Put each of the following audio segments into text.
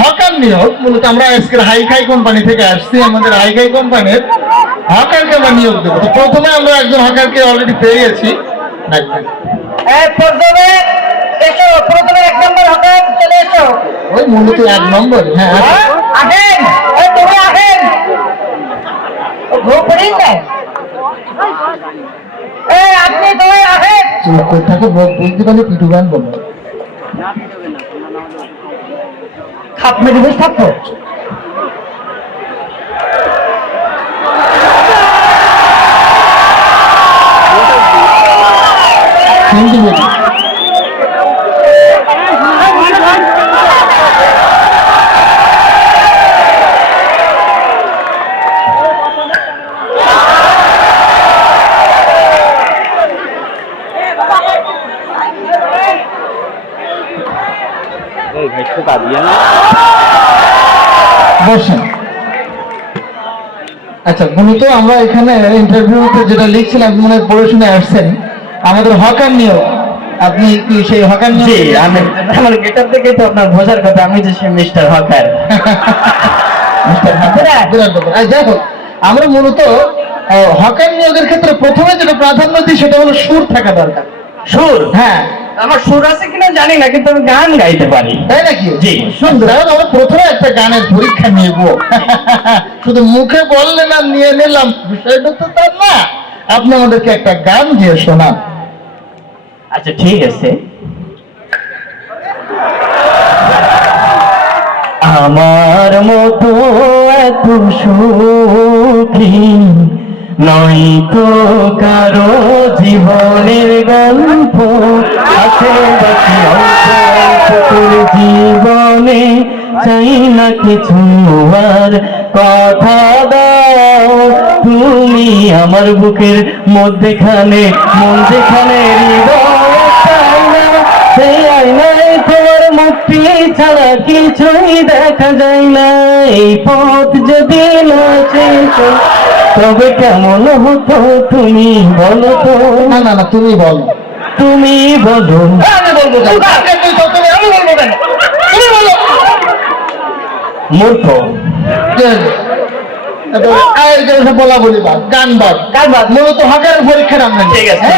Hawker নিয়োগ মূলত আমরা আজকের হাইফাই কোম্পানি থেকে আসছি। আমাদের হাইফাই কোম্পানির হকারকে আমরা নিয়োগ দেবো। তো প্রথমে আমরা একজন হকারকে অলরেডি পেয়ে গেছি। প্রথমে এসো, প্রথমে 1 নম্বর হকার চলে এসো। ওই মূলত 1 নম্বর। হ্যাঁ আসেন, তুমি আসেন। ঘুপড়ি না আপনি তুমি আসেন। কোথাকে বলতে পারলে পিটু গান বলো। খাপ মেরে বসে থাকতো। বসেন। আচ্ছা, মূলত আমরা এখানে ইন্টারভিউতে যেটা লিখছিলাম মনে পড়ে শুনে আসছেন আমাদের হকার নিয়োগ। আপনি কি সেই হকার নিয়োগ? জি, আমি আমার গেটআপ দেখে তো আপনার বোঝার কথা আমি যে সেই মিস্টার হকার। মিস্টার হকার বিরাট ব্যাপার। যাই হোক, আমরা মূলত হকার নিয়োগের ক্ষেত্রে প্রথমে যেটা প্রাধান্য দিই সেটা হলো সুর থাকা দরকার। সুর? হ্যাঁ, আমার সুর আছে কিনা জানি না, কিন্তু আমি গান গাইতে পারি। তাই নাকি? জি, সুন্দর। আমরা প্রথমে একটা গানের পরীক্ষা নিব। শুধু মুখে বললেন আর নিয়ে নিলাম, বিষয়টা তো তার না। আপনি আমাদেরকে একটা গান দিয়ে শোনান। আচ্ছা ঠিক আছে। আমার মতো এত সুখী নয় তো কারো জীবনের গল্প আছে বাকি তোর জীবনে চাই না কিছু আর কথা দাও তুমি আমার বুকের মধ্যেখানে মন যেখানে হৃদয় চাই না সেই আয়নায় তোমার মুক্তি ছাড়া কিছুই দেখা যায় না এই পথ যদি না শেষ তবে কেমন হতো তুমি বলো তো। না না না, তুমি বলো। তুমি বলো। আমি বলবো কেন? আমি বলবো কেন? তুমি বলো। মূর্খ বলা বলি বাদ, গান বাদ। মূলত হকারের পরীক্ষার আমরা। ঠিক আছে,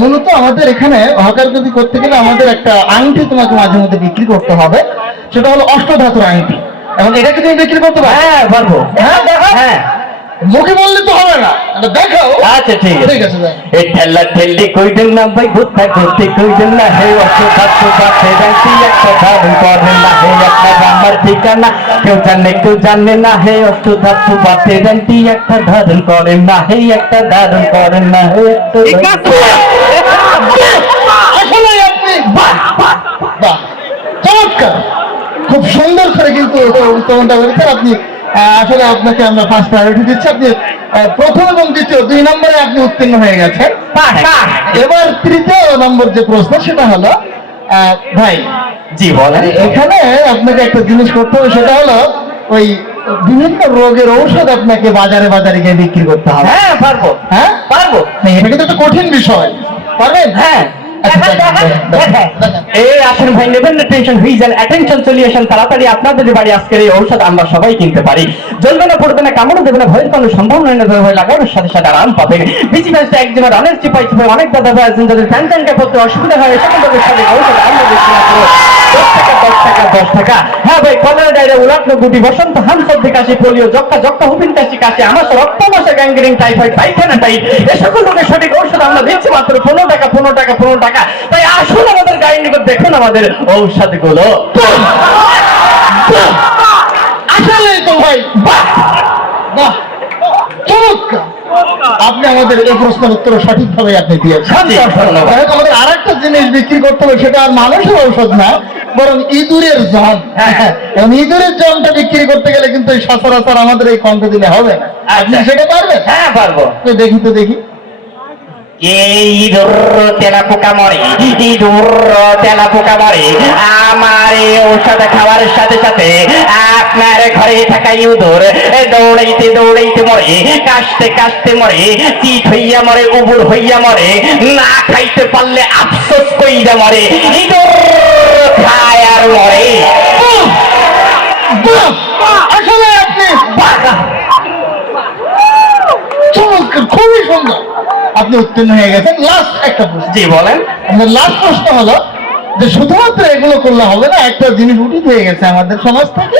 মূলত আমাদের এখানে হকার যদি করতে গেলে আমাদের একটা আংটি তোমাকে মাঝে মধ্যে বিক্রি করতে হবে। সেটা হলো অষ্টধাতুর আংটি। এবং এটাকে তুমি বিক্রি করতে পারো? হ্যাঁ পারবো। হ্যাঁ হ্যাঁ, মুখে বললে তো হবে না, দেখাও। আচ্ছা ঠিক আছে, ঠিক আছে। এই ঠেলা ঠেলি কইদেন না ভাই, গুত্তা গুত্তি কইদেন না, হে অষ্টধাতু বাতে রাখি একটা ধারণ করেন না, হে একটা আমার ঠিকানা কেউ জানে না, হে অষ্টধাতু বাতে রাখি একটা ধারণ করেন না, হে একটা ধারণ করেন না, হে আসলে আপনি বাহ বাহ চমৎকার, খুব সুন্দর করে কিন্তু উত্তরণটা করেছেন আপনি। আসলে আপনাকে আমরা ফার্স্ট প্রায়োরিটি দিচ্ছি। আপনি প্রথম এবং দ্বিতীয় 2 নম্বরে আপনি উত্তীর্ণ হয়ে গেছেন। এবার তৃতীয় নম্বর যে প্রশ্ন সেটা হলো ভাই। জি বলেন। এখানে আপনাকে একটা জিনিস করতে হবে, সেটা হলো ওই বিভিন্ন রোগের ঔষধ আপনাকে বাজারে বাজারে গিয়ে বিক্রি করতে হবে। হ্যাঁ পারবো। হ্যাঁ পারবো। এটা কিন্তু একটা কঠিন বিষয়, পারবেন? হ্যাঁ। এই আসেন ভাই, নেবেন না tension, whiz and attention solution. তাড়াতাড়ি আপনাদের বাড়ি আজকের এই ঔষধ আমরা সবাই কিনতে পারি। জ্বলবে না, পড়বে না, কামড় দেবে না, ভয়ের কোনো সম্ভাবনা নেই। ভয় লাগানোর সাথে সাথে আরাম পাবেন। বিচি ব্যস্ত একজমা অনেক চিপাই চিপাই অনেক দাদা ভাই আছেন যাদের প্যান্টানকে পড়তে অসুবিধা হয়, সকলের সাথে ঔষধ আমরা বেশি না করো 10 টাকা 10 টাকা 10 টাকা। হ্যাঁ ভাই, কলেরা ডায়রিয়া উলাট্ন গুটি বসন্ত হাম সর্দি কাশি পোলিও যক্কা যক্কা হুপিন কাশি কাশি আমার রক্ত মশা গ্যাংগ্রিন টাইফয়েড পায়খানা টাইপ এ সকল রোগের সঠিক ঔষধ আমরা দিচ্ছি মাত্র 15 টাকা 15 টাকা 15 টাকা। তাই আসুন আমাদের গাড়ি করে দেখুন আমাদের ঔষধ গুলো। আসলে তো ভাই বাহ বাহ চমৎকার, আপনি আমাদের এই প্রশ্নের উত্তর সঠিকভাবে আপনি দিয়েছেন। আমাদের আর একটা জিনিস বিক্রি করতে হবে, সেটা আর মানুষের ঔষধ না, বরং ইঁদুরের জম। এবং ইঁদুরের জমটা বিক্রি করতে গেলে কিন্তু এই সচরাচর আমাদের এই কণ্ঠ দিলে হবে না। আপনি সেটা পারবেন? হ্যাঁ পারবো। দেখি তো দেখি। ইঁদুর তেলা পোকা মরে, ইঁদুর তেলা পোকা মরে, আমার ঔষধ খাওয়ার সাথে সাথে আপনার ঘরে থাকা ইঁদুর দৌড়াইতে দৌড়াইতে মরে, কাশতে কাশতে মরে, চিট হইয়া মরে, উবুর হইয়া মরে, না খাইতে পারলে আফসোস কইরা মরে, ইঁদুর খায় আর মরে। আপনি উত্তীর্ণ হয়ে গেছেন। লাস্ট একটা প্রশ্ন, জি বলেন। আমাদের লাস্ট প্রশ্ন হলো যে শুধুমাত্র এগুলো করলে হবে না, একটা জিনিস উঠিত হয়ে গেছে আমাদের সমাজ থেকে।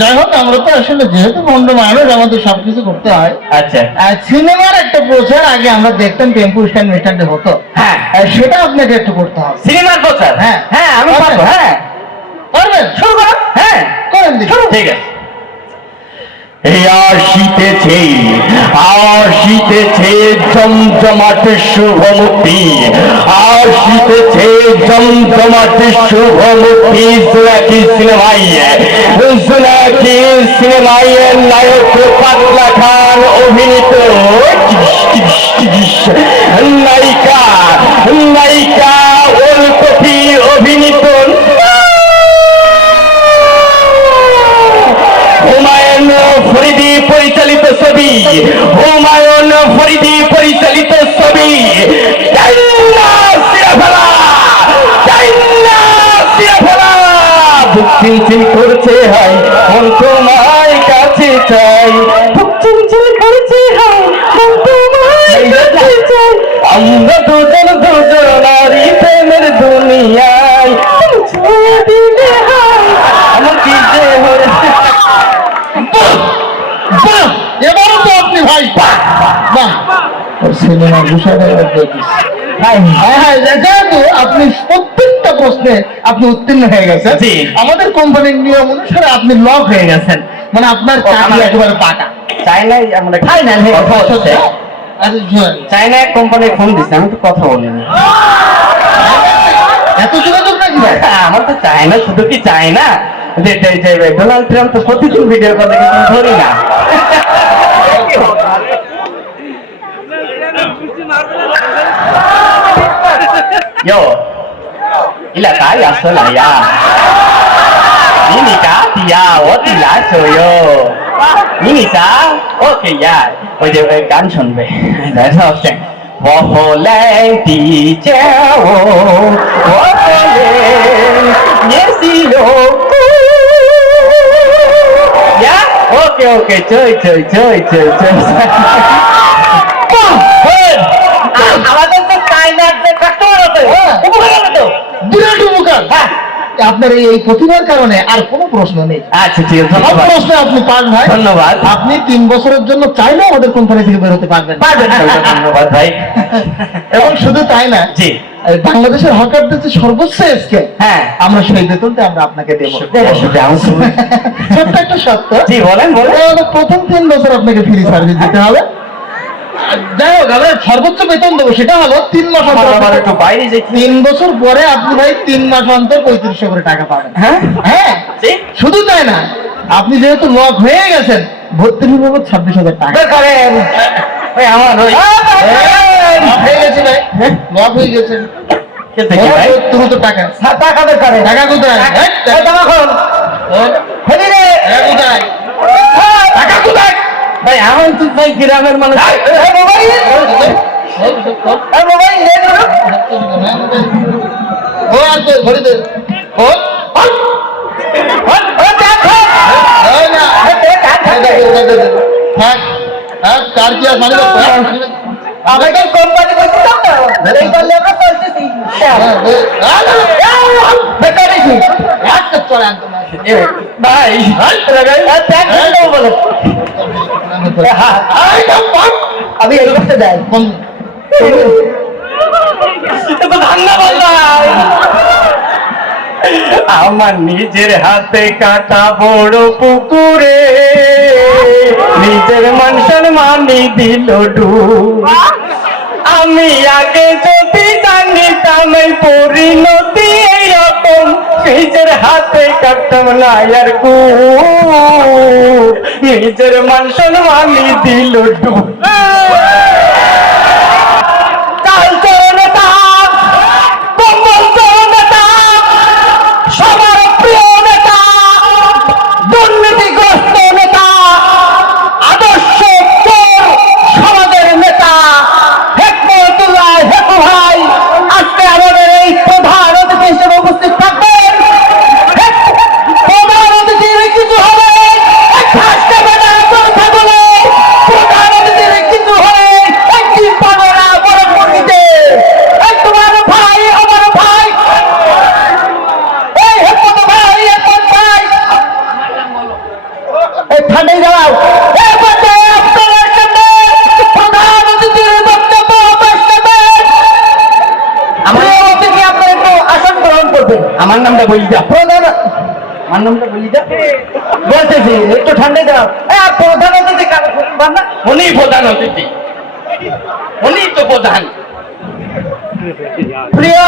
যাই হোক, আমরা তো আসলে যেহেতু বন্ধু মানুষ, আমাদের সবকিছু করতে হয়। আচ্ছা, আর সিনেমার একটা প্রচার আগে আমরা দেখতাম টেম্পু স্ট্যান্ড স্ট্যান্ডে হতো, হ্যাঁ আর সেটা আপনাকে একটু করতে হবে। সিনেমার প্রচার, হ্যাঁ। হ্যাঁ আমি পারবো, পারবেন? হ্যাঁ পারবেন? শুরু করো, হ্যাঁ করেন দেখি। শুরু, ঠিক আছে। আসিতেছে আসিতেছে জমজমাট শুভমুক্তি, আসিতেছে জমজমাট শুভমুক্তি জোনাকি সিনেমায়, জোনাকি সিনেমায় নায়ক পাতলা খান অভিনীত, নায়িকা নায়িকা ওলকপি অভিনীত, হুমায়ুন ফরিদি পরিচালিত ছবি, হুমায়ুন ফরিদি পরিচালিত ছবি চাইনা সিরাফেলা, চাইনা সিরাফেলা, বুক চিনচিন করছে হাই মন তোমায় কাছে চাই, বুক চিনচিন করছে হাই মন তোমায় কাছে চাই, আমরা দুজন দুজনারই প্রেমের দুনিয়ায়, ছুঁয়ে দিলে হাই আমার কি যে হয়েছে। বাহ! এবারও তো আপনি ভাই বাহ! সিনেমা বিষয়টা যেহেতু আপনি প্রত্যেকটা প্রশ্নে আপনি উত্তীর্ণ হয়ে গেছেন, জি। আমাদের কোম্পানির নিয়ম অনুসারে আপনি লক হয়ে গেছেন, মানে আপনার চাকরি একেবারে পাকা। চাইনায় আমরা ফাইনাল হয়ে কথা হচ্ছে। আচ্ছা, শোনেন, চাইনা এক কোম্পানি ফোন দিচ্ছে, আমি তো কথা বলিনি। এত যোগাযোগ নাকি ভাই? আমার তো চায়না, শুধু কি চায়না, যে ডোনাল্ড ট্রাম্প তো প্রতিদিন ভিডিও করে, কিন্তু ধরি না। Yo, ila tayo sola ya. Ini ka dia, 我地来左右。你啥 ？OK 呀，我就干chuẩn备，来首先。我火来的家我，我火来也是有故。呀，OK，追。আমাদের তো চাইনার যে কাস্টমার আছে, উপকার হবে তো, বিরাট উপকার। হ্যাঁ। আপনার এই প্রতিভার কারণে আর কোনো প্রশ্ন নেই। আচ্ছা ঠিক আছে, সব ধন্যবাদ। প্রশ্নে আপনি পান ভাই। ধন্যবাদ। আপনি 3 বছরের জন্য চাইলেও আমাদের কোম্পানি থেকে বেরোতে পারবেন। ধন্যবাদ ভাই। এবং শুধু তাই না, জি, এই বাংলাদেশের হকারদের যে সর্বোচ্চ স্কেল, হ্যাঁ। আমরা সেই বেতনটা আমরা আপনাকে দেবো। ছোট্ট একটা সত্য। জি বলেন। আমাদের প্রথম 3 বছর আপনাকে ফ্রি সার্ভিস দিতে হবে। যাই হোক, আমরা সর্বোচ্চ বেতন দেবো, সেটা হলো 3 মাস অন্তর। একটু বাইরে যাই। 3 বছর পরে আপনি ভাই 3 মাস অন্তর 3500 করে টাকা পাবেন। হ্যাঁ হ্যাঁ, জি। শুধু তাই না, আপনি যেহেতু লক হয়ে গেছেন, ভর্তি ফি পাবেন 26,000 টাকা। করেন ওই আমার ওই লক হয়ে গেছে ভাই, লক হয়ে গেছে। কে থেকে ভাই? তুমি তো টাকা টাকা দরকার, টাকা কোথায়? টাকা কোন হেলি রে, টাকা কোথায়? টাকা কোথায় ভাই? আমার তো ভাই গ্রামের মানুষ। মোবাইল মোবাইল ও আর তো ঘড়ি দে। ও এই না, থাক থাক, কার কি আর মানে আমাদের কোম্পানি করতে দাও না, এই করলে আমরা চলতেছি। একটা চলে একদম ভাই বলো, আমি এই করতে যাই ধন্যবাদ ভাই। আমার নিজের হাতে কাটা বড় পুকুরে নিজের মান সম্মানি দিল ডুব। আমি আগে যদি জানিতাম এই পরিণতি এইরকম, নিজের হাতে কাটতাম না আর নিজের মান সম্মানি দিল ডুব। চাল চরণতা, কম্বল চরণতা, সবার প্রিয় নেতা, দুর্নীতিগ্রস্ত নেতা, আদর্শ চোর সমাজের নেতা হেকমতুল্লাহ হেকু ভাই আজকে আমাদের এই প্রধান অতিথি হিসেবে উপস্থিত থাকবেন। প্রধান অতিথির কিছু হবে প্রধান অতিথির কিছু হলে একটি পাগলা বলি দাও। প্রধান আমার নামটা বলি দাও। বলতেছি একটু ঠান্ডা দাও। প্রধান অতিথি কারো বলবেন না? উনি প্রধান অতিথি, উনি তো প্রধান। প্রিয়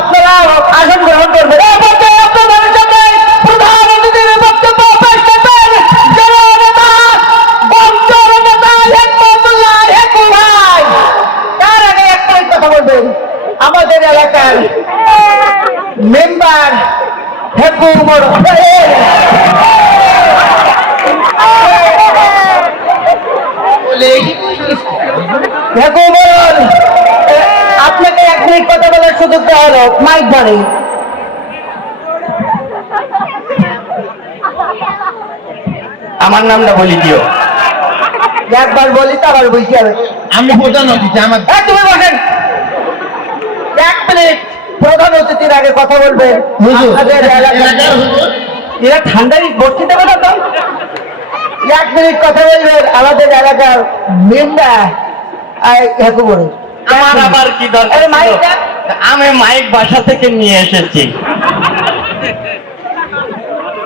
আপনারা আসন গ্রহণ করবেন। এই পর্যায়ে আপনাদের সামনে প্রধান অতিথির বক্তব্য পেশ করবেন জননেতা বঞ্চর নেতা হেকমতুল্লাহ হেকু ভাই। তার আগে একটাই কথা বলবেন, আমাদের এলাকার মেম্বার হেকু বড় হেকু বড়, আপনাকে 1 মিনিট কথা বলার সুযোগ দেওয়া হলো, মাইক বাড়ি। আমার নামটা বলি দিও। একবার বলি তো আবার বলছি আমি। আমি প্রধান অতিথি, আমার তুমি বসেন। 1 মিনিট প্রধান অতিথির আগে কথা বলবেন। হুজুর, আপনাদের এলাকার এলাকার হুজুর, এরা ঠান্ডায় বসতে দেবে না তো। 1 মিনিট কথা বলবেন আমাদের এলাকার মেম্বার হেকু বড়। আমার আবার কি দরকার আরে ছিল? মাইকটা? আমি মাইক বাসা থেকে নিয়ে এসেছি।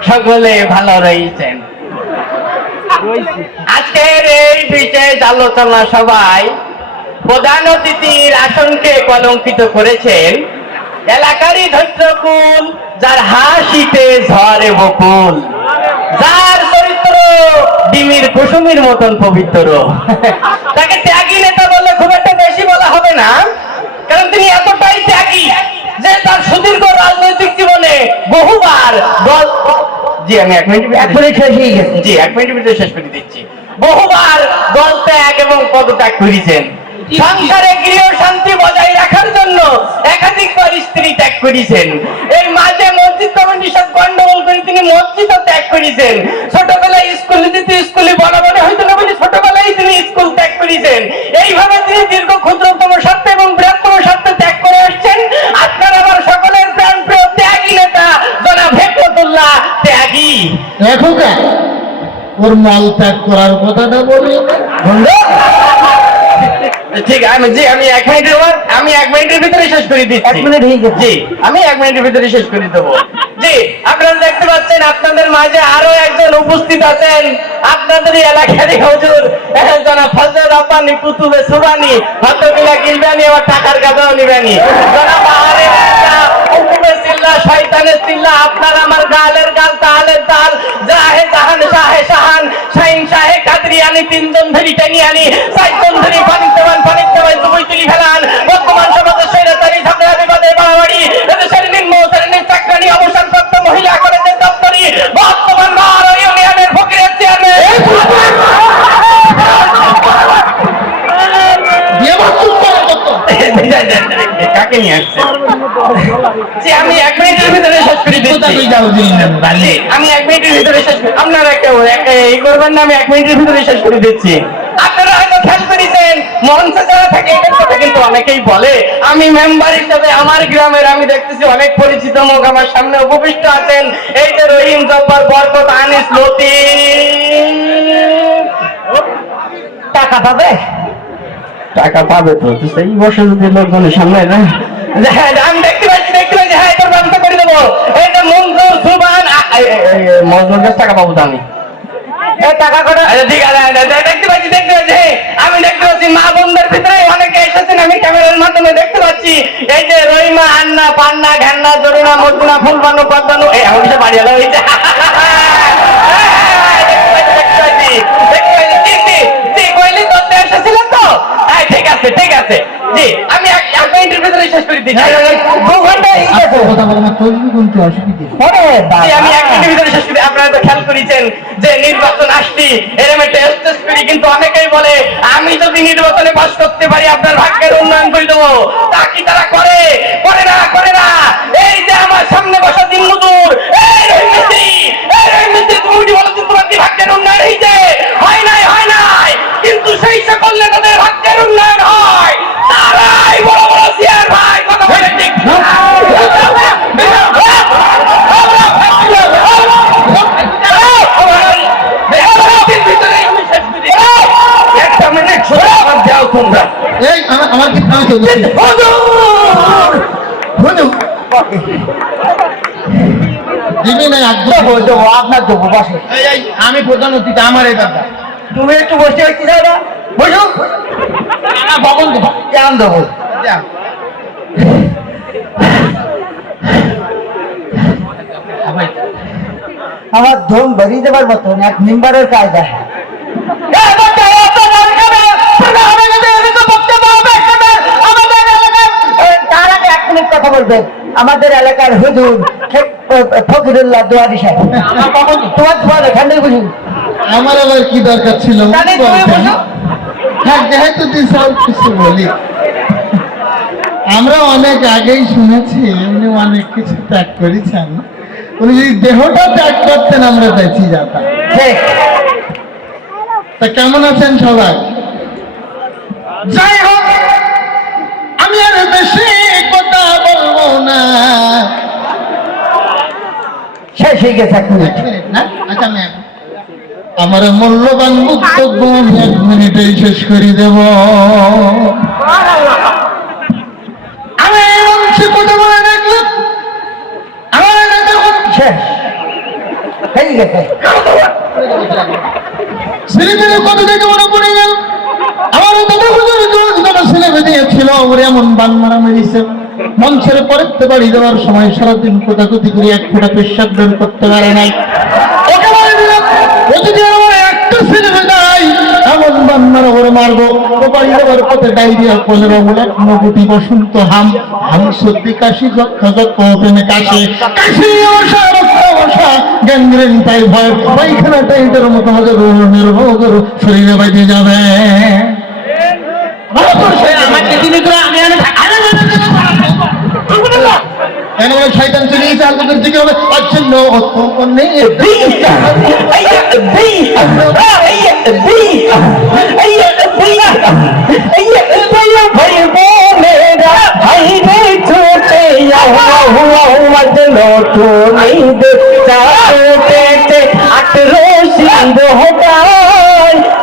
সকলে ভালো রয়েছেন। আজকের এই বিশেষ আলোচনা সভায় প্রধান অতিথির আসনকে কলঙ্কিত করেছেন এলাকারই ধৈর্যকুল, যার হাসিতে ঝরে বকুল, যার চরিত্র ডিমির কুসুমির মতন পবিত্র। তাকে ত্যাগী নেতা বললে খুব একটা বেশি বলা হবে না, কারণ তিনি এতটাই ত্যাগী যে তার সুদীর্ঘ রাজনৈতিক জীবনে বহুবার জি আমি 1 মিনিট শেষ হয়ে গেছে। জি 1 মিনিটের ভিতরে শেষ করে দিচ্ছি। বহুবার দল ত্যাগ এবং পদত্যাগ করেছেন। সংসারে গৃহ শান্তি বজায় রাখার জন্য একাধিকবার স্ত্রী ত্যাগ করেছেন। এই মাঝে মসজিদ কমিটির সাথে গন্ডগোল করে তিনি মসজিদও ত্যাগ করেছেন। ছোটবেলায় স্কুলে যেতে স্কুলে বড় বড় হইতো না বলে ছোটবেলায় তিনি স্কুল ত্যাগ করেছেন। এইভাবে তিনি দীর্ঘ ক্ষুদ্রতম স্বার্থে এবং বৃহত্তম স্বার্থে ত্যাগ করে আসছেন। আপনার আমার সকলের প্রাণপ্রিয় ত্যাগী নেতা জনাব হেকমতুল্লাহ ত্যাগী। এখনকার ওর মল ত্যাগ করার কথাটা বলি। ঠিক আমি 1 মিনিটের ভিতরে শেষ করে দিচ্ছি। 1 মিনিট হয়ে গেছে। জি আমি 1 মিনিটের ভিতরে শেষ করে দেবো। জি আপনারা দেখতে পাচ্ছেন আপনাদের মাঝে আরো একজন উপস্থিত আছেন, আপনাদেরই এলাকারই হুজুর জনাব ফজল রব্বানী কুতুবে সুবানি, হতবিলা গিলবানি, আবার টাকার গাদাও নিবানি। জনাব আরে হুকুমে সিল্লা শয়তানের সিল্লা, আপনার আমার গালের গাল তালের তাল, জাহে জাহান শাহে শাহান শাহিন শাহে কাদরিয়ানি, 3 জন ধরি টানিয়ানি, 4 জন ধরি পানিতে দুবই তুলি ফেলান। বর্তমান সমাজের স্বৈরাচারী ঝগড়া বিবাদে বাড়াবাড়ি, এদেশের নিম্ন শ্রেণীর চাকরানি, অবসরপ্রাপ্ত মহিলা কলেজের দপ্তরি, বর্তমান বারো ইউনিয়নের ফকিরের চেয়ারম্যান। কাকে নিয়ে আসছে? জি আমি 1 মিনিটের ভিতরে শেষ করে দিচ্ছি। জি, আমি 1 মিনিটের ভিতরে শেষ করি। আপনারা কেউ এই করবেন না, আমি 1 মিনিটের ভিতরে শেষ করে দিচ্ছি। আপনারা হয়তো খেয়াল করেছেন মঞ্চে যারা থাকে এদের কথা কিন্তু অনেকেই বলে। আমি মেম্বার হিসেবে আমার গ্রামের আমি দেখতেছি অনেক পরিচিত মুখ আমার সামনে উপবিষ্ট আছেন। এই যে রহিম, জব্বার, বরকত, আনিস, লতিফ। টাকা পাবে? টাকা পাবে তো সেই বছর যদি লোকজনের সামনে না। হ্যাঁ আমি দেখতে পাচ্ছি হ্যাঁ এটার ব্যবস্থা করে দেবো। এই যে মঞ্জুর সুবান মজনুর কাছে টাকা পাবো তো আমি। টাকা কটা? ঠিক আছে দেখতে পাচ্ছি আমি দেখতে পাচ্ছি মা বোনদের ভিতরে অনেকে এসেছেন, আমি ক্যামেরার মাধ্যমে দেখতে পাচ্ছি। এই যে রহিমা, আন্না, পান্না, ঘ্যান্না, জরিনা, মজুনা, ফুলবানু, পদ্মানু, এই আমার কিছু বাড়ি এলো। এই যে ঠিক আছে জি আমি 1 মিনিটের ভিতরে শেষ করে দিচ্ছি। 2 ঘন্টা হয়ে গেছে। কথা বলে না তৈরি কিন্তু অসুবিধা। আরে আমি 1 মিনিটের ভিতরে শেষ করি। আপনারা তো খেয়াল করেছেন যে নির্বাচন আসছি এরকম একটা স্টেজ করি, কিন্তু অনেকেই বলে আমি যদি নির্বাচনে পাস করতে পারি আপনার ভাগ্যের উন্নয়ন করে দেবো। তা কি তারা করে না। এই যে আমার সামনে বসা দিন মজুর, এই রহিম মিস্ত্রি তুমি বলো তো তোমার কি ভাগ্যের উন্নয়ন হয়েছে? হয় নাই, কিন্তু সেই সকল নেতাদের ভাগ্যের উন্নয়ন হয়, তারাই বড় বড় চেয়ার ভাই। কথা বলে ঠিক একটা মিনিট ছোট যাও তোমরা। এই আমার কি দিবি না একদম দেবো দেবো, আপনার দেবো, বসে। আমি প্রধান অতিথি, আমার এই ব্যাপার তুমি একটু বসে একটু যাও না, বসো। কখন দেবো? কেন দেবো? আমার ধন বেরিয়ে যাবার মতন এক মেম্বারের কায়দা। তার আগে 1 মিনিট কথা বলবেন। আমাদের এলাকার হুজুর ফকিরুল্লাহ দোয়ারি সাহেব, তোমার তোমার এখানে বুঝুন। আমার আবার কি দরকার ছিল? তাহলে তুমি বসো। হ্যাঁ, যেহেতু তুই সব কিছু বলি, আমরা অনেক আগেই শুনেছি উনি অনেক কিছু ত্যাগ করেছেন। উনি যদি দেহটা ত্যাগ করতেন আমরা বেঁচে যেতাম। ঠিক। তা কেমন আছেন সবাই? যাই হোক, আমি আর বেশি কথা বলবো না। শেষ হয়ে গেছে 1 মিনিট। না? আচ্ছা, আমার মূল্যবান বক্তব্য আমি 1 মিনিটেই শেষ করে দেব। আমি এই মঞ্চে কথা বলে দেখলাম, আমার এটা দেখুন শেষ হয়ে গেছে। ছেলেমেয়ের কথা দেখে মনে পড়ে গেল আমার দাদা হুজুর যারা ছেলে বেঁধেছিল ওরে এমন বান মারা মেরেছে, মঞ্চের পরেতে বাড়ি দেওয়ার সময় সারাদিন কোথাকুতি করে 1 ফোঁটা পেশাব বের করতে পারে নাই। ওকে বলে দিলাম, ও যদি আমার একটা ছেলে বেঁধাই এমন বান মারা ওরে মারবো। ও বাড়ি দেওয়ার পথে ডায়রিয়া, কলেরা, নগুটি, বসন্ত, হাম সর্দি, কাশি, যক্ষা, ওপেনে কাশি, কাশি, মশা, রক্ত মশা, গ্যাংগ্রেন, টাইফয়েড, পায়খানা টাইপের মতো হাজার রোগ শরীরে বেঁধে যাবে। শয়তান চলে গেছে, আর তোদের দিকে হবে অচ্ছন্ন নেই।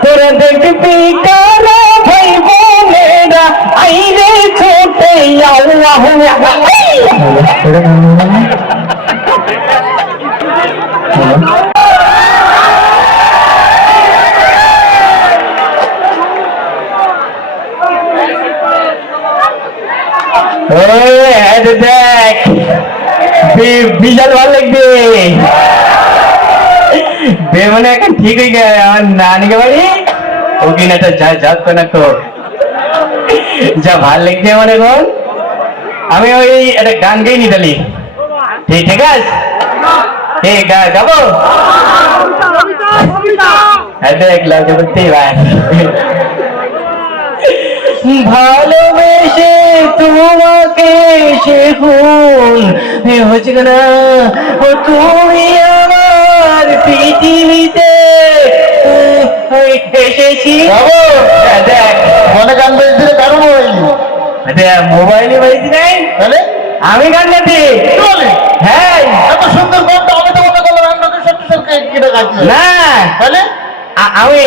তোরা দেখবি কারা ভাই বোনেরা আইরে ছোটে দেখ বিশাল ভালো লাগবে। বেমনে এখন ঠিক হয়ে গেছে আমার নানিকে বাড়ি ও কিনা তো যাত না তো যা ভাল লাগছে আমার এখন। আমি ওই একটা গান গাই নি তালি, ঠিক আছে? গাবো দেখ লাগে করতেই ভাই। ভালোবেসে তোমাকে শেখুন হচ্ছে না ও তুমি আমার পৃথিবীতে এসেছি। দেখ মনে গান বেজে দারুণ হয়নি মোবাইলে বাড়িতে নাই তাহলে আমি গান গাইছি। হ্যাঁ, এত সুন্দর গানটা আমি তো মনে করলাম আপনাকে সত্যি সত্যি কেটে গাইছি না তাহলে আমি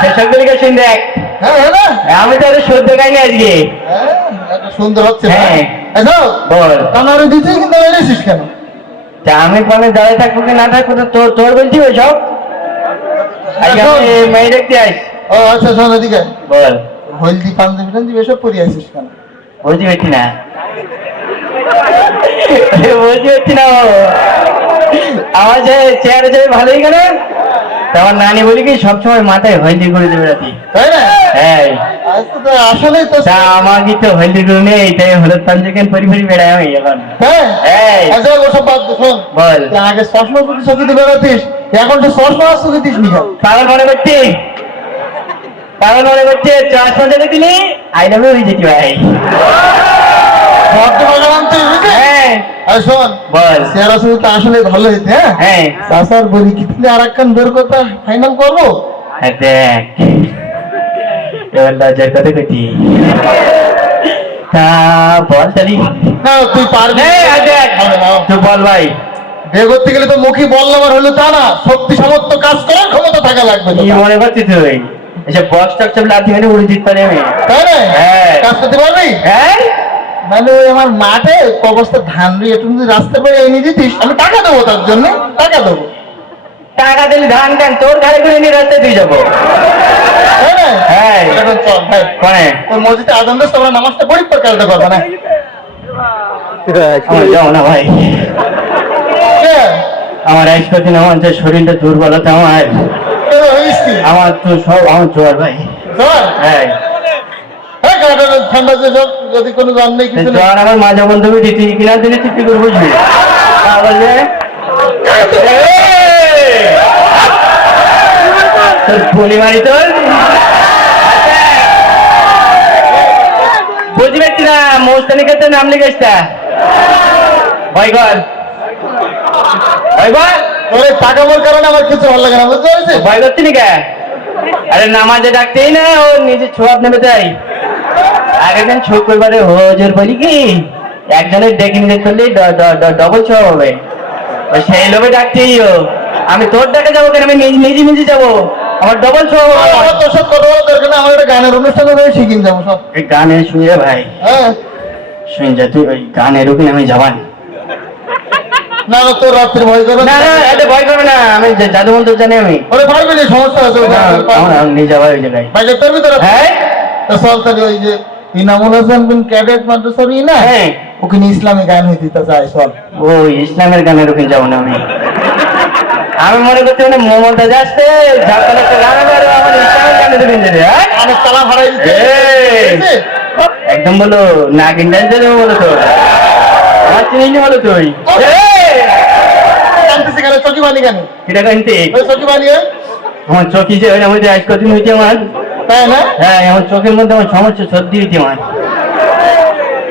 সেসব গেছেন দেখ। হ্যাঁ, আমি তো আরে সদ্য গাইনি আজকে। এত সুন্দর হচ্ছে। হ্যাঁ বল, আমার দিতে কিন্তু এনেছিস কেন? তা আমি ফোনে দাঁড়িয়ে থাকবো কি না থাকবো তো তোর বলছি ওই সব মেয়ে দেখতে আইস। ও আচ্ছা, শোন এদিকে বল, হলদি পাঞ্জাবি টাঞ্জাবি এসব পরে আসিস কেন? বলছি পারছি না বলছি পারছি না আমার চেয়ারে যাবে ভালোই কেন? আমার নানি বলি কি সবসময় মাথায় হলদি করে দেবে রাতি, তাই না? হ্যাঁ আসলে তো আমার কি তো হলদি করে নেই, তাই হলুদ পাঞ্জাকেন পরি পরি বেড়াই আমি এখন। হ্যাঁ, আচ্ছা ওসব বাদ দে, শোন বল, আগে চশমা চুকি চকিতে বেরোতিস, এখন তো চশমা চুকি দিস নি। পাগল মনে করছি, পাগল মনে করছে চশমা যেতে দিলি আই লাভ ইউ হয়ে যেতি ভাই। হ্যাঁ আর শোন বল, চেহারা ছবি তো আসলে ভালো হইতে। হ্যাঁ চাষার বলি কি আর একখান বের কথা ফাইনাল করবো। দেখ এবার লজ্জার কথা কইছি তা বল তালি। না তুই পারবি। দেখ তুই বল ভাই। বিয়ে করতে গেলে তো মুখী বললাম আর হলো তা না, শক্তি সামর্থ্য কাজ করার ক্ষমতা থাকা লাগবে। কি মনে করছিস তুই? এসব বক্স টক সব লাথি মেরে উড়ে দিতে পারি আমি, তাই না? হ্যাঁ। কাজ করতে পারবি? হ্যাঁ মানে ওই আমার মাঠে অবস্থা ধান দিয়ে তুমি যদি রাস্তা করে এনে দিতিস আমি টাকা দেবো, তার জন্য টাকা দেবো। টাকা দিলে ধান কেন তোর গাড়ি করে নিয়ে রাস্তায় দিয়ে যাবো। তাই না? হ্যাঁ। এখন চল ভাই, কোনে ওই মসজিদে আজান দিস, তোমরা নামাজটা পড়ি, পর কালটা করবে না। আমার যাও না ভাই, কে? আমার আজকে দিন আমার যে শরীরটা দুর্বলতা কে হইছি? আমার তো সব আমার জ্বর ভাই। জ্বর? হ্যাঁ হ্যাঁ, গাটা ঠান্ডা যে সব, যদি কোনো জ্বর নেই কিছু নেই। জ্বর আমার মাঝে মধ্যে দিতে কিনা দিলে তুই কি করে বুঝবি? বলছে তোর বলি মারি তোর বুঝি পারছি না, মৌস্তানি কাছে নাম লিখেছটা ভয় কর, ভয় কর, তোর টাকা বল কারণে আমার কিছু ভালো লাগে না, বুঝতে পারছিস? ভয় করছি নি কে? আরে নামাজে ডাকতেই না ও নিজে ছোয়াব নেবে তাই। আগের দিন শুক্রবারে হজর বলি কি একজনের ডেকে নিতে চললে ডবল ছোয়াব হবে, সেই লোভে ডাকতেই ও। আমি তোর ডাকে যাবো কেন? আমি নিজে নিজে যাবো, আমার ডবল ছোয়াব হবে। আমার তোর সাথে কথা বলার দরকার নেই, আমার একটা গানের অনুষ্ঠানে হয়ে শিখিন যাবো সব। এই গানে শুনে ভাই, হ্যাঁ, শুনে যা তুই ওই গানের ওখানে আমি যাবান। না না, তোর রাত্রি ভয় করবে না না, এত ভয় করবে না, আমি জাদু মন্ত্র জানি আমি। ওরে পারবি না, সমস্যা আছে ওটা। আমার নিয়ে যাবার ওই জায়গায়। ভাই যেতে পারবি তোরা? হ্যাঁ তো চল তাহলে ওই যে ইনামুল হাসান বিন ক্যাডেট মাদ্রাসার না, হ্যাঁ, ওখানে ইসলামী গান হইতে চাই, চল। ও ইসলামের গানের ওখানে যাবো না আমি। আমি মনে করছি মানে মমতাজ আসছে ঝাড়খান্ড একটা গান হবে আর আমার ইসলামের গানের ওখানে যাবে। হ্যাঁ অনেক তালা ভাড়াই দিতে। এই! একদম বলো নাগিন ডান্স দেবো বলো তো, আমার চিনি বলো তুই। জানতেছি কেন চকি বানি কেন? এটা কানতে ওই চকি বানিয়ে আমার চোখে যে ওইটা মধ্যে আজ কদিন হইতে আমার। তাই না? হ্যাঁ আমার চোখের মধ্যে আমার সমস্যা সর্দি হইতে আমার।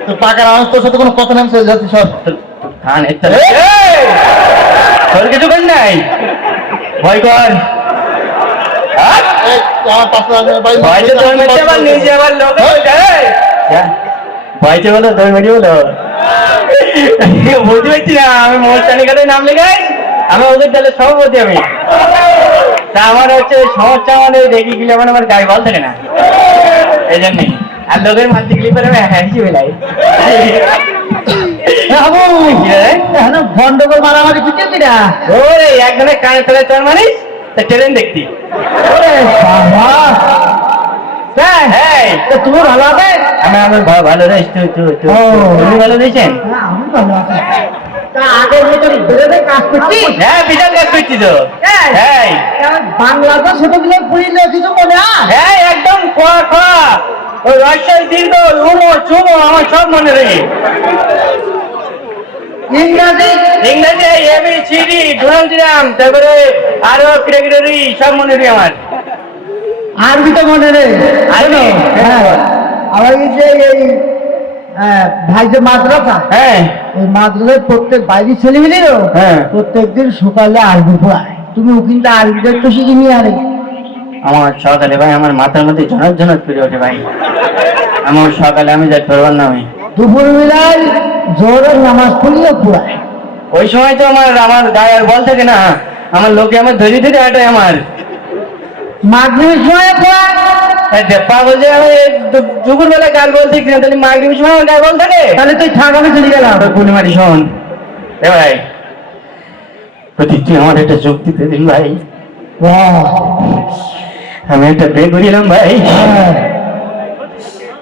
তো টাকার আমার তোর সাথে কোনো কথা নাম চলে যাচ্ছে সব। কান এত তোর কিছু কর নাই, ভয় কর। হ্যাঁ? এই, আমার পাশে আসবে, ভাই। ভয়তে তোর মেটে আবার নিজে আবার লোক ভয়তে বলো তোর মেটে বলো বুঝতে পারছি না। আমি মোস্তানি কাছে নাম লেখাই, আমি ওদের দলের সভাপতি আমি। তা আমার হচ্ছে সমস্যা মানে দেখি গেলে মানে আমার গায়ে বল থাকে না, এই জন্যই। আর লোকের মারতে গেলে পরে আমি হাসি বেলাই। গন্ডগোল মারামারি পিছিয়ে কিনা? ওরে একজনের কানে ফেলে তোর মানিস তা ট্রেন দেখতি। হ্যাঁ তুমি ভালো হবে? আমি আমার ভালো রয়েছে, তুমি ভালো রয়েছেন? আমি ভালো আছি। তা আগের মতন বেরোবে কাজ করছি? হ্যাঁ বিশাল কাজ করছি তো। হ্যাঁ। হ্যাঁ বাংলাতে ছোটগুলো পড়িলে কিছু মনে হয়? হ্যাঁ একদম খোয়া খোয়া ওই রসাই দীর্ঘ উমো চুমো আমার সব মনে রয়ে। ইংরাজি? ইংরেজি এবি সিডি ডোনাল্ডিরাম তারপরে আরো ক্রিকেটারি সব মনে রয়ে আমার। আরবি তো মনে নেই। আরবি? হ্যাঁ, আবার এই যে এই ভাই যে মাদ্রাসা, হ্যাঁ ওই মাদ্রাসায় প্রত্যেক বাইরে ছেলেমেয়েরও হ্যাঁ। প্রত্যেকদিন সকালে আরবি পড়ায়। তুমি ওখানটা আরবিটা একটু শিখে নিয়ে আরে। আমার সকালে ভাই আমার মাথার মধ্যে ঝনক ঝনক করে ওঠে ভাই। আমার সকালে আমি যাই পড়বার না আমি। দুপুর বেলায় জোরের নামাজ পড়িয়ে পড়ায়। ওই সময় তো আমার গায়ে আর বল থাকে না, আমার লোকে আমার ধরে ধরে হাঁটায় আমার। মাগরিবের সময় পড়ায়। পাগল যে আমি দুপুর বেলা গাল বল ঠিক না, তাহলে মাগরিবের সময় আমার গায়ে বল থাকে? তাহলে তুই ঠাকামে চলে গেলাম। পূর্ণিমারি শোন এ ভাই, প্রতীক তুই আমার একটা যুক্তি দিতে দিন ভাই। আমি একটা বিয়ে করিলাম ভাই,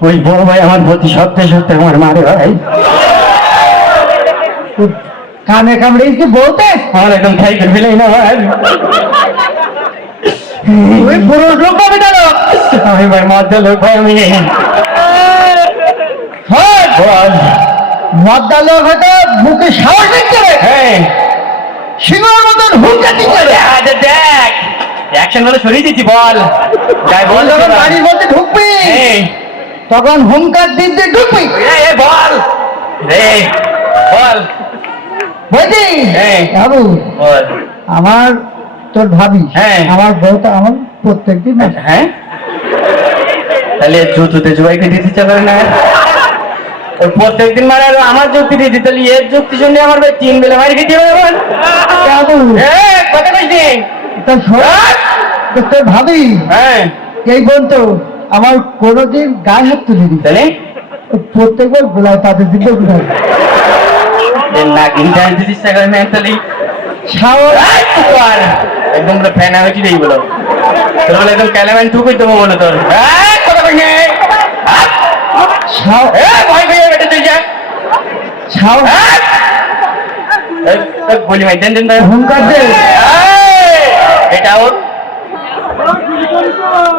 ওই বড় ভাই আমার প্রতি সপ্তাহে সপ্তাহে আমার মারে ভাই। কানে কামড়ে কি বলতে? আমার একদম খাই করে ফেলাই না ভাই। ওই পুরো লোক হবে না। আমি ভাই মদ্দা লোক ভাই আমি। বল। মদ্দা লোক হয়তো বুকে সাহস দিচ্ছে রে। হ্যাঁ সিংহের মতন হুঙ্কা দিচ্ছে রে। দেখ অ্যাকশন বলে সরিয়ে দিচ্ছি, বল গায়ে বল যখন বাড়ির মধ্যে ঢুকবি তখন হুঙ্কার দিতে ঢুকবি। বল রে বল বুঝলি? হ্যাঁ। বাবু বল। আমার তোর ভাবি, হ্যাঁ। আমার বউটা আমার প্রত্যেকদিন হ্যাঁ তাহলে জুতোতে জুয়াইকে দিতে চাবে না? ওই প্রত্যেকদিন মারে আর আমার যুক্তি দিতে, তাহলে এর যুক্তি শুনলে আমার ভাই 3 বেলা মারি খেতে হবে আমার। বাবু কথা কইছি? তোর তোর ভাবি হ্যাঁ এই বোন তো আমার কোনোদিন গায়ে হাত তুলিনি। তাহলে প্রত্যেকবার গোলায় তাদের দিকে গোলায় না ইন্টারনেট চেষ্টা করে মেন্টালি একদম ফ্যান আমি কি দেই বলো তোর বলে একদম ক্যালামেন টুকুই দেবো বলো তোর কথা কই নে ভয় ভয় বেটে তুই যা ছাও বলি ভাই দেন দেন হুঙ্কার দে এটা ওর